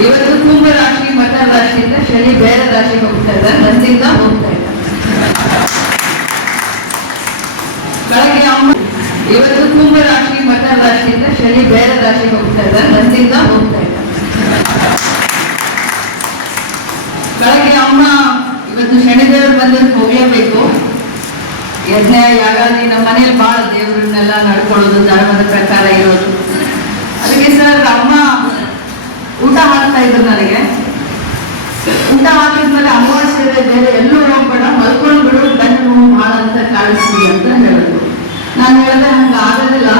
ಇವತ್ತು ಕುಂಭ ರಾಶಿ, ಮಕರ ರಾಶಿಯಿಂದ ಶನಿ ಬೇರೆ ರಾಶಿ ಹೋಗ್ತಾ ಇದ್ದಾರೆ. ನನ್ನಿಂದ ಹೋಗ್ತಾ ಇದ್ದಾರೆ. ಇವತ್ತು ಕುಂಭ ರಾಶಿ, ಮಕರ ರಾಶಿಯಿಂದ ಶನಿ ಬೇರೆ ರಾಶಿ ಹೋಗ್ತಾ ಇದ್ದಾರೆ. ನನ್ನಿಂದ ಹೋಗ್ತಾ ಇದ್ದಾರೆ. ಅಮ್ಮ, ಇವತ್ತು ಶನಿದೇವರು ಬಂದದ್ದು ಹೋಗಲೇಬೇಕು. ಯಜ್ಞ, ಯಾಗಾದಿ, ನಮ್ಮ ಮನೇಲಿ ಬಹಳ ದೇವರನ್ನೆಲ್ಲ ನಡ್ಕೊಳ್ಳೋದು, ಧರ್ಮದ ಪ್ರಕಾರ ಇರೋದು ಅದಕ್ಕೆ ಸರ್ ಅಮ್ಮ ಊಟ ಹಾಕ್ತಾ ಇದ್ರು ನನಗೆ. ಊಟ ಹಾಕಿದ್ಮೇಲೆ ಅಮಾವಾಸ್ಯೆ ಇದೆ, ಬೇರೆ ಎಲ್ಲೂ ಹೋಗ್ಬೇಡ ಮಲ್ಕೊಂಡು ಬಿಡು ಗಂಡ ನೋವು ಭಾಳ ಅಂತ ಕಾಣಿಸ್ತೀವಿ ಅಂತ ಹೇಳಿದ್ರು. ನಾನು ಹೇಳಿದೆ ಹಂಗ ಆಗೋದಿಲ್ಲ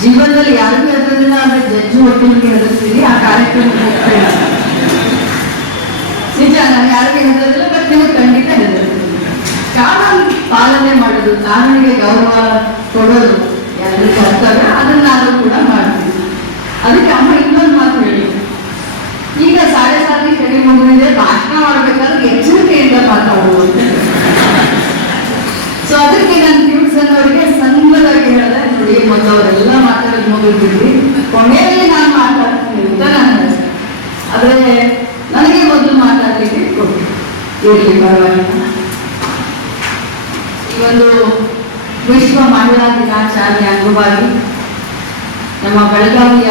ಜೀವನದಲ್ಲಿ ಯಾರಿಗೂ ಹೆದರೋದಿಲ್ಲ ಅಂದ್ರೆ ಜಡ್ಜು ಒಟ್ಟಿಗೆ ಎದುರಿಸ್ತೀವಿ ಆ ಕಾರ್ಯಕ್ರಮಕ್ಕೆ ಹೋಗ್ತಾ ನಿಜ ನಾನು ಯಾರಿಗೂ ಹೆದರೋದಿಲ್ಲ ಬಟ್ ನೀವು ಖಂಡಿತ ಹೆದರ್ತೀನಿ ಕಾನೂನು ಪಾಲನೆ ಮಾಡೋದು ಕಾನೂನಿಗೆ ಗೌರವ ಕೊಡೋದು ಎಲ್ಲರಿಗೂ ಕರ್ತವ್ಯ ಅದನ್ನ ನಾನು ಕೂಡ ಮಾಡ್ತೀನಿ ಅದಕ್ಕೆ ಅಮ್ಮ ಇನ್ನೊಂದು ಮಾತು ಹೇಳಿ ಈಗ ಸಾಡೆ ಸಾತಿ ಶನಿ ಮುಗಿದಿದೆ ಭಾಷಣ ಮಾಡ್ಬೇಕಾದ್ರೆ ಎಚ್ಚರಿಕೆಯಿಂದ ಮಾತಾಡುವುದು ಅಂತ ಸೊ ಅದಕ್ಕೆ ನಾನು ಟ್ಯೂಟ್ಸನ್ ಅವರಿಗೆ ಸಂಗದಾಗಿ ಹೇಳಿದೆ ನೋಡಿ ಮೊದಲು ಅವರೆಲ್ಲ ಮಾತಾಡೋದು ಕೊನೆಯಲ್ಲಿ ನಾನು ಮಾತಾಡ್ತೀನಿ ಅಂತ ನಾನು ಆದರೆ ನನಗೆ ಮೊದಲು ಮಾತಾಡಲಿಕ್ಕೆ ಕೊಟ್ಟು ಇರಲಿ, ಪರವಾಗಿಲ್ಲ. ಈ ಒಂದು ವಿಶ್ವ ಮಹಿಳಾ ದಿನಾಚರಣೆ ಅಂಗವಾಗಿ ನಮ್ಮ ಬೆಳಗಾವಿಯ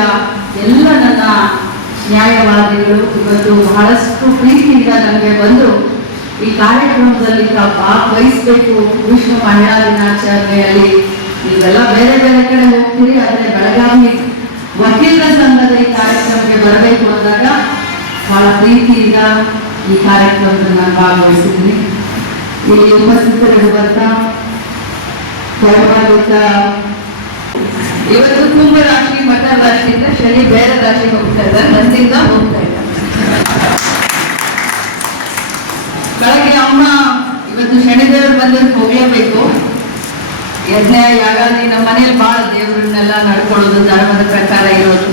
ಎಲ್ಲ ನನ್ನ ನ್ಯಾಯವಾದಿಗಳು ಇವತ್ತು ಬಹಳಷ್ಟು ಪ್ರೀತಿಯಿಂದ ನನಗೆ ಬಂದು ಈ ಕಾರ್ಯಕ್ರಮದಲ್ಲಿ ಭಾಗವಹಿಸಬೇಕು ವಿಶ್ವ ಮಹಿಳಾ ದಿನಾಚರಣೆಯಲ್ಲಿ. ನೀವೆಲ್ಲ ಬೇರೆ ಬೇರೆ ಕಡೆ ಹೋಗ್ತೀರಿ, ಆದರೆ ಬೆಳಗಾವಿ ವಕೀಲರ ಸಂಘದ ಈ ಕಾರ್ಯಕ್ರಮಕ್ಕೆ ಬರಬೇಕು ಅಂದಾಗ ಬಹಳ ಪ್ರೀತಿಯಿಂದ ಈ ಕಾರ್ಯಕ್ರಮದಲ್ಲಿ ನಾನು ಭಾಗವಹಿಸಿದ್ದೀನಿ. ಇಲ್ಲಿ ಉಪಸ್ಥಿತರಿರುವಂತ ಇವತ್ತು ಕುಂಭ ರಾಶಿ ಮಕರ ರಾಶಿಯಿಂದ ಶನಿ ಬೇರೆ ರಾಶಿಗೆ ಹೋಗ್ತಾ ಇದ್ದಾರೆ. ನನ್ನಿಂದ ಹೋಗ್ತಾ ಇದ್ದಾರೆ. ಬೆಳಗ್ಗೆ ಅಮ್ಮ, ಇವತ್ತು ಶನಿದೇವರು ಬಂದ್ರೆ ಹೋಗ್ಲೇಬೇಕು. ಯಜ್ಞ ಯಾಗಾದಿ ನಮ್ಮ ಮನೇಲಿ ಭಾಳ ದೇವರನ್ನೆಲ್ಲ ನಡ್ಕೊಳ್ಳೋದು, ಧರ್ಮದ ಪ್ರಕಾರ ಇರೋದು.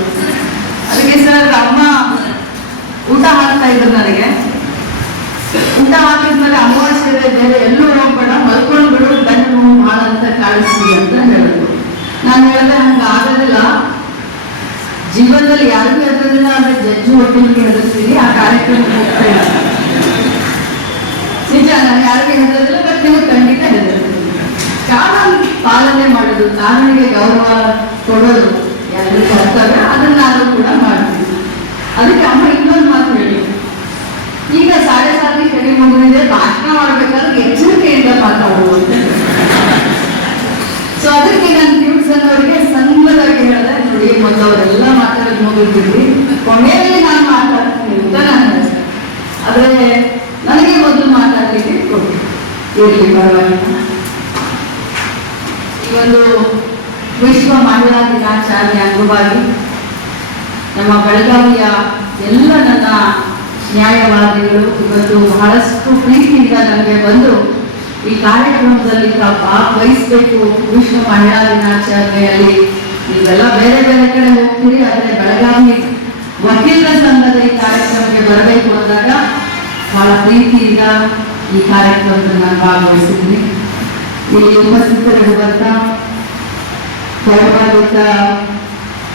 ಅದಕ್ಕೆ ಸರ್, ಅಮ್ಮ ಊಟ ಹಾಕ್ತಾ ಇದ್ರು ನನಗೆ. ಊಟ ಹಾಕಿದ್ಮೇಲೆ ಅಮಾವಾಸ್ಯೆ ಬೇರೆ ಎಲ್ಲೂ ಹೋಗ್ಬೇಡ, ಮಲ್ಕೊಂಡು ಬಿಡು ಗಂಡ ನೋವು ಭಾಳ ಅಂತ ಕಾಣಿಸ್ತೀವಿ ಅಂತ ಹೇಳಿದ್ರು. ನಾನು ಹೇಳಿದೆ, ಹಂಗೆ ಆಗೋದಿಲ್ಲ ಜೀವನದಲ್ಲಿ ಯಾರಿಗೂ ಹೆದರೋದಿಲ್ಲ ಅಂದ್ರೆ ಜಜ್ಜು ಒಟ್ಟಿಗೆ ಹೆದರ್ತೀವಿ ಆ ಕಾರ್ಯಕ್ರಮಕ್ಕೆ ಹೋಗ್ತಾ ನಿಜ ನಾನು ಯಾರಿಗೂ ಹೆದರೋದಿಲ್ಲ ಬಟ್ ನೀವು ಖಂಡಿತ ಹೆದರ್ತೀನಿ ಕಾನೂನು ಪಾಲನೆ ಮಾಡೋದು ಕಾನೂನಿಗೆ ಗೌರವ ಕೊಡೋದು ಎಲ್ಲರೂ ಕರ್ತವ್ಯ, ಅದನ್ನ ನಾನು ಕೂಡ ಮಾಡ್ತೀನಿ. ಅದಕ್ಕೆ ಅಮ್ಮ ಇನ್ನೊಂದು ಮಾತು ಹೇಳಿ. ಈಗ ಸಾಡೆ ಸಾತಿ ಶನಿ ಮುಗಿದಿದೆ, ಭಾಷಣ ಮಾಡ್ಬೇಕಾದ್ರೆ ಎಚ್ಚರಿಕೆಯಿಂದ ಮಾತಾಡುವುದು ಸೊ ಅದಕ್ಕೆ ನಾನು ನ್ಯೂಸ್ ಅನ್ನೋರಿಗೆ ಸಂಘವಾಗಿ ಹೇಳಿದೆ, ನೋಡಿ, ಮೊದಲು ಅವರೆಲ್ಲ ಮಾತಾಡೋದು ಮುಗಿದ್ಬಿಡ್ರಿ ಕೊನೆಯಲ್ಲಿ ನಾನು ಮಾತಾಡ್ತೀನಿ ಅಂತ ನಾನು ಆದ್ರೆ, ನನಗೆ ಮೊದಲು ಮಾತಾಡ್ಲಿಕ್ಕೆ ಕೊಟ್ಟು ಇರಲಿ, ಪರವಾಗಿಲ್ಲ. ಒಂದು ವಿಶ್ವ ಮಹಿಳಾ ದಿನಾಚರಣೆ ಅಂಗವಾಗಿ ನಮ್ಮ ಬೆಳಗಾವಿಯ ಎಲ್ಲ ನನ್ನ ನ್ಯಾಯವಾದಿಗಳು ಇವತ್ತು ಬಹಳಷ್ಟು ಪ್ರೀತಿಯಿಂದ ನನಗೆ ಬಂದು ಈ ಕಾರ್ಯಕ್ರಮದಲ್ಲಿ ಭಾಗವಹಿಸಬೇಕು ವಿಶ್ವ ಮಹಿಳಾ ದಿನಾಚರಣೆಯಲ್ಲಿ. ನೀವೆಲ್ಲ ಬೇರೆ ಬೇರೆ ಕಡೆ ಹೋಗ್ತೀರಿ, ಆದರೆ ಬೆಳಗಾವಿ ವಕೀಲರ ಸಂಘದ ಈ ಕಾರ್ಯಕ್ರಮಕ್ಕೆ ಬರಬೇಕು ಅಂದಾಗ ಬಹಳ ಪ್ರೀತಿಯಿಂದ ಈ ಕಾರ್ಯಕ್ರಮದಲ್ಲಿ ನಾನು ಭಾಗವಹಿಸಿದ್ದೀನಿ. ಇಲ್ಲಿ ಉಪಸ್ಥಿತರಿರುವಂತ ಗೌರವಾನ್ವಿತ